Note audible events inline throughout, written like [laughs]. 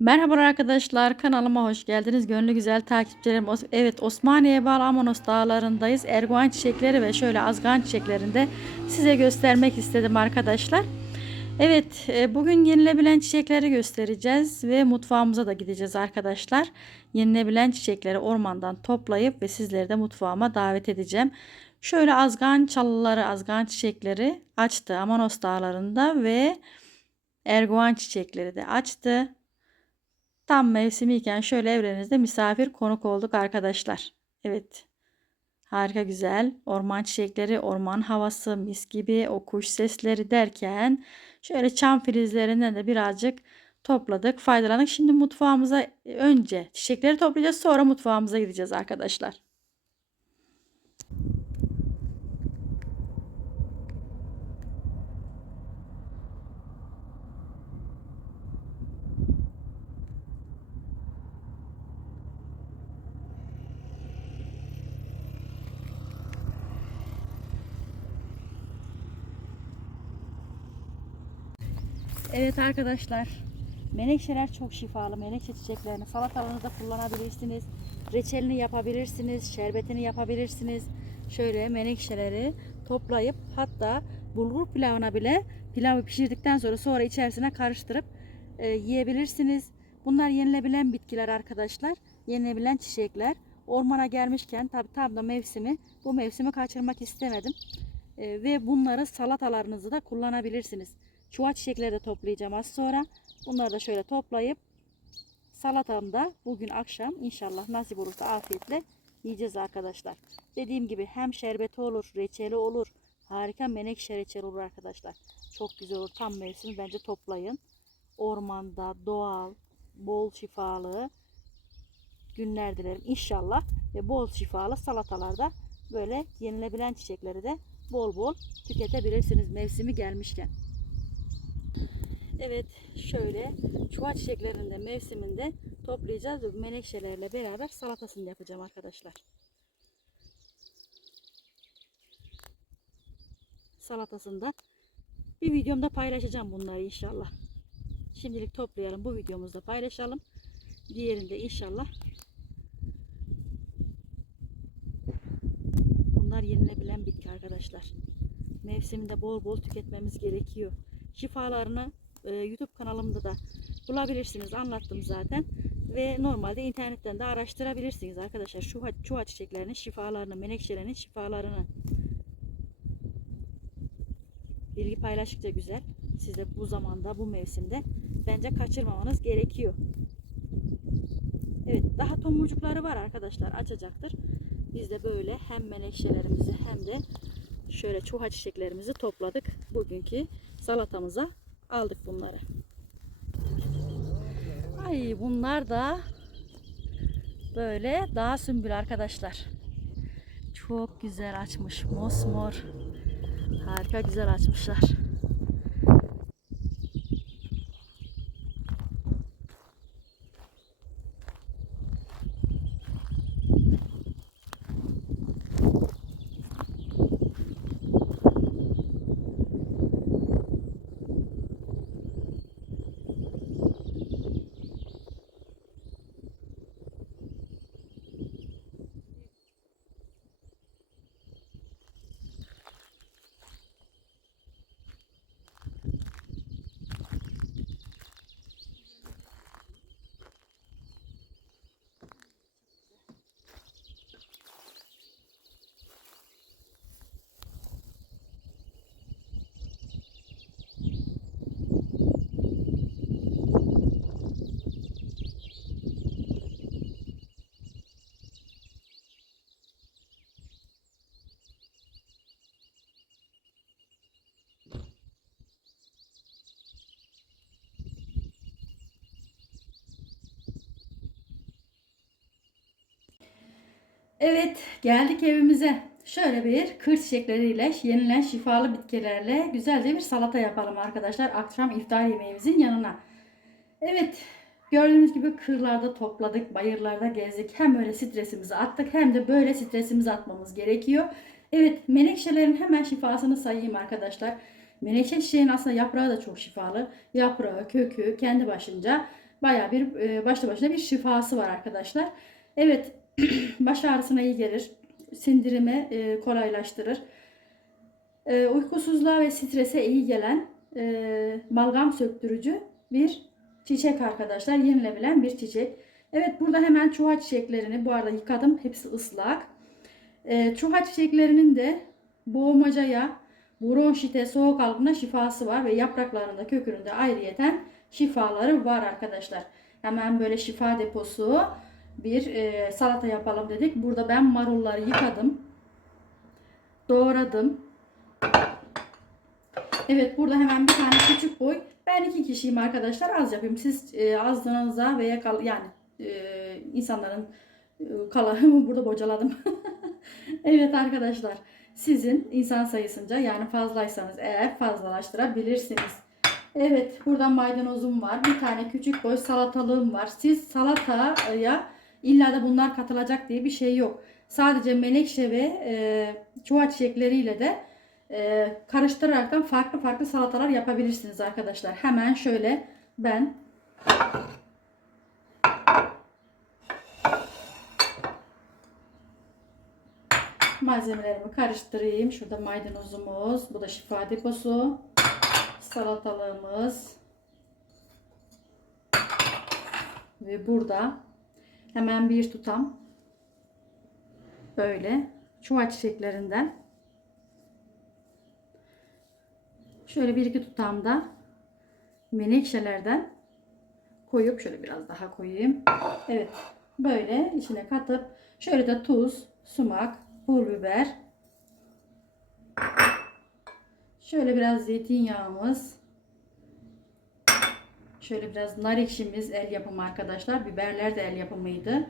Merhabalar arkadaşlar kanalıma hoş geldiniz. Gönlü güzel takipçilerim. Evet Osmaniye'ye bağlı Amanos dağlarındayız. Erguvan çiçekleri ve şöyle azgan çiçeklerinde size göstermek istedim arkadaşlar. Evet e, bugün yenilebilen çiçekleri göstereceğiz ve mutfağımıza da gideceğiz arkadaşlar. Yenilebilen çiçekleri ormandan toplayıp ve sizleri de mutfağıma davet edeceğim. Şöyle azgan çalıları, azgan çiçekleri açtı Amanos dağlarında ve erguvan çiçekleri de açtı. Tam mevsimiyken şöyle evrenizde misafir konuk olduk arkadaşlar. Evet. Harika güzel. Orman çiçekleri, orman havası, mis gibi o kuş sesleri derken şöyle çam filizlerinden de birazcık topladık, faydalandık. Şimdi mutfağımıza önce çiçekleri toplayacağız, sonra mutfağımıza gideceğiz arkadaşlar. Evet arkadaşlar. Menekşeler çok şifalı. Menekşe çiçeklerini salatalarınızda kullanabilirsiniz. Reçelini yapabilirsiniz. Şerbetini yapabilirsiniz. Şöyle menekşeleri toplayıp hatta bulgur pilavına bile pilavı pişirdikten sonra sonra içerisine karıştırıp e, yiyebilirsiniz. Bunlar yenilebilen bitkiler arkadaşlar. Yenilebilen çiçekler. Ormana gelmişken tabi tam da mevsimi bu mevsimi kaçırmak istemedim. E, ve bunları salatalarınızı da kullanabilirsiniz. Çuha çiçekleri de toplayacağım az sonra. Bunları da şöyle toplayıp salatamda bugün akşam inşallah nasip olursa afiyetle yiyeceğiz arkadaşlar. Dediğim gibi hem şerbeti olur, reçeli olur. Harika menekşe reçeli olur arkadaşlar. Çok güzel olur. Tam mevsimi bence toplayın. Ormanda doğal, bol şifalı günler dilerim inşallah. Ve bol şifalı salatalarda böyle yenilebilen çiçekleri de bol bol tüketebilirsiniz mevsimi gelmişken. Evet şöyle çuha çiçeklerinde mevsiminde toplayacağız ve menekşelerle beraber salatasını yapacağım arkadaşlar. Salatasında bir videomda paylaşacağım bunları inşallah. Şimdilik toplayalım bu videomuzda paylaşalım. Diğerinde inşallah bunlar yenilebilen bitki arkadaşlar. Mevsiminde bol bol tüketmemiz gerekiyor. Şifalarını e, YouTube kanalımda da bulabilirsiniz. Anlattım zaten. Ve normalde internetten de araştırabilirsiniz arkadaşlar. Şu çuha çiçeklerinin şifalarını, menekşelerin şifalarını. Bilgi paylaştıkça güzel. Siz de bu zamanda, bu mevsimde bence kaçırmamanız gerekiyor. Evet, daha tomurcukları var arkadaşlar. Açacaktır. Biz de böyle hem menekşelerimizi hem de şöyle çuha çiçeklerimizi topladık. Bugünkü salatamıza aldık bunları. Ay bunlar da böyle dağ sümbül arkadaşlar. Çok güzel açmış. Mosmor. Harika güzel açmışlar. Evet, geldik evimize. Şöyle bir kır çiçekleriyle yenilen şifalı bitkilerle güzelce bir salata yapalım arkadaşlar. Akşam iftar yemeğimizin yanına. Evet, gördüğünüz gibi kırlarda topladık, bayırlarda gezdik. Hem öyle stresimizi attık hem de böyle stresimizi atmamız gerekiyor. Evet, menekşelerin hemen şifasını sayayım arkadaşlar. Menekşe çiçeğin aslında yaprağı da çok şifalı. Yaprağı, kökü kendi başınca Baya bir e, başlı başına bir şifası var arkadaşlar. Evet [clears throat] baş ağrısına iyi gelir. Sindirimi e, kolaylaştırır. E, uykusuzluğa ve strese iyi gelen e, balgam söktürücü bir çiçek arkadaşlar. Yenilebilen bir çiçek. Evet burada hemen çuha çiçeklerini bu arada yıkadım. Hepsi ıslak. E, çuha çiçeklerinin de boğmacaya, bronşite, soğuk algına şifası var ve yapraklarında kökünde ayrıyeten şifaları var arkadaşlar. Hemen böyle şifa deposu bir e, salata yapalım dedik. Burada ben marulları yıkadım. Doğradım. Evet burada hemen bir tane küçük boy. Ben iki kişiyim arkadaşlar. Az yapayım. Siz e, azlığınıza veya kal yani e, insanların e, kalanı [laughs] burada bocaladım. [laughs] evet arkadaşlar. Sizin insan sayısınca yani fazlaysanız eğer fazlalaştırabilirsiniz. Evet burada maydanozum var. Bir tane küçük boy salatalığım var. Siz salataya illa da bunlar katılacak diye bir şey yok. Sadece menekşe ve e, çuha çiçekleriyle de e, karıştıraraktan farklı farklı salatalar yapabilirsiniz arkadaşlar. Hemen şöyle ben malzemelerimi karıştırayım. Şurada maydanozumuz, bu da şifa deposu, salatalığımız ve burada hemen bir tutam böyle çuha çiçeklerinden şöyle bir iki tutam da menekşelerden koyup şöyle biraz daha koyayım. Evet böyle içine katıp şöyle de tuz, sumak, pul biber. Şöyle biraz zeytinyağımız. Şöyle biraz nar ekşimiz el yapımı arkadaşlar. Biberler de el yapımıydı.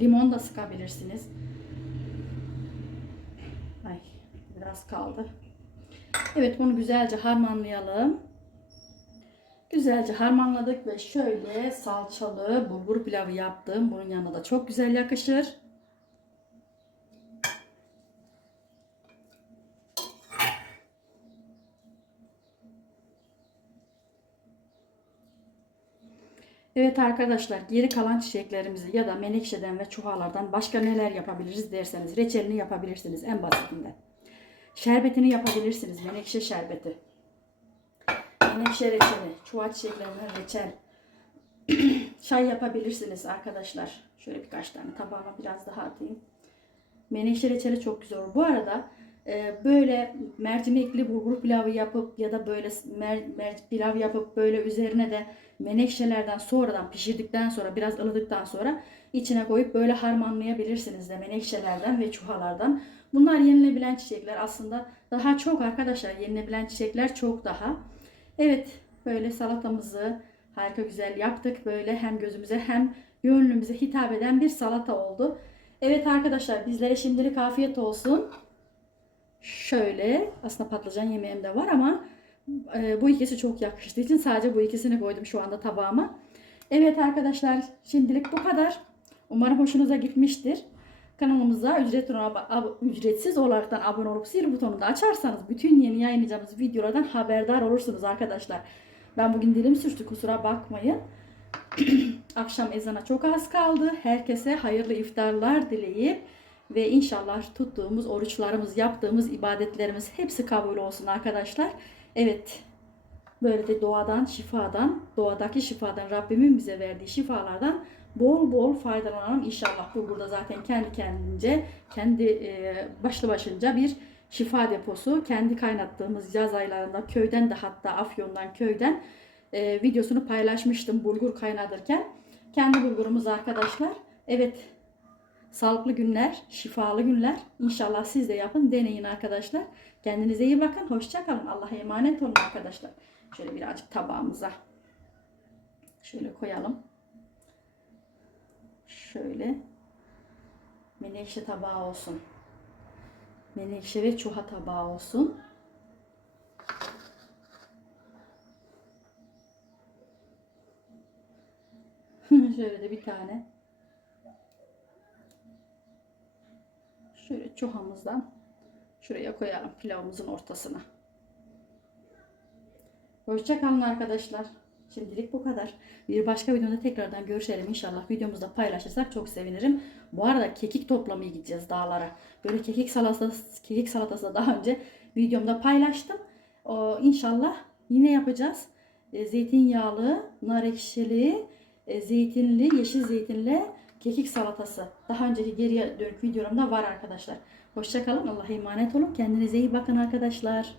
Limon da sıkabilirsiniz. Ay biraz kaldı. Evet bunu güzelce harmanlayalım. Güzelce harmanladık ve şöyle salçalı bulgur pilavı yaptım. Bunun yanında da çok güzel yakışır. Evet arkadaşlar geri kalan çiçeklerimizi ya da menekşeden ve çuhalardan başka neler yapabiliriz derseniz reçelini yapabilirsiniz en basitinde. Şerbetini yapabilirsiniz menekşe şerbeti. Menekşe reçeli, çuha çiçeklerinden reçel. [clears throat] Çay yapabilirsiniz arkadaşlar. Şöyle birkaç tane tabağıma biraz daha atayım. Menekşe reçeli çok güzel olur. Bu arada böyle mercimekli bulgur pilavı yapıp ya da böyle mer, mer, pilav yapıp böyle üzerine de menekşelerden sonradan pişirdikten sonra biraz ılıdıktan sonra içine koyup böyle harmanlayabilirsiniz de menekşelerden ve çuhalardan. Bunlar yenilebilen çiçekler aslında daha çok arkadaşlar yenilebilen çiçekler çok daha. Evet böyle salatamızı harika güzel yaptık. Böyle hem gözümüze hem gönlümüze hitap eden bir salata oldu. Evet arkadaşlar bizlere şimdilik afiyet olsun. Şöyle aslında patlıcan yemeğim de var ama e, bu ikisi çok yakıştığı için sadece bu ikisini koydum şu anda tabağıma. Evet arkadaşlar şimdilik bu kadar. Umarım hoşunuza gitmiştir. Kanalımıza ücretli, ücretsiz olaraktan abone olup zil butonunu da açarsanız bütün yeni yayınlayacağımız videolardan haberdar olursunuz arkadaşlar. Ben bugün dilim sürçtü kusura bakmayın. [clears throat] Akşam ezana çok az kaldı. Herkese hayırlı iftarlar dileyip ve inşallah tuttuğumuz oruçlarımız, yaptığımız ibadetlerimiz hepsi kabul olsun arkadaşlar. Evet. Böyle de doğadan, şifadan, doğadaki şifadan, Rabbimin bize verdiği şifalardan bol bol faydalanalım inşallah. Bu burada zaten kendi kendince, kendi e, başlı başınca bir şifa deposu. Kendi kaynattığımız yaz aylarında köyden de hatta Afyon'dan köyden e, videosunu paylaşmıştım bulgur kaynatırken. Kendi bulgurumuz arkadaşlar. Evet sağlıklı günler, şifalı günler. İnşallah siz de yapın, deneyin arkadaşlar. Kendinize iyi bakın. Hoşça kalın. Allah'a emanet olun arkadaşlar. Şöyle birazcık tabağımıza şöyle koyalım. Şöyle menekşe tabağı olsun. Menekşe ve çuha tabağı olsun. [laughs] şöyle de bir tane şöyle çuhamızdan şuraya koyalım pilavımızın ortasına. Hoşçakalın arkadaşlar. Şimdilik bu kadar. Bir başka videoda tekrardan görüşelim inşallah. Videomuzda paylaşırsak çok sevinirim. Bu arada kekik toplamaya gideceğiz dağlara. Böyle kekik salatası, kekik salatası da daha önce videomda paylaştım. O, inşallah yine yapacağız. E, zeytinyağlı, nar ekşili, e, zeytinli, yeşil zeytinli kekik salatası. Daha önceki geriye dönük videomda var arkadaşlar. Hoşçakalın. Allah'a emanet olun. Kendinize iyi bakın arkadaşlar.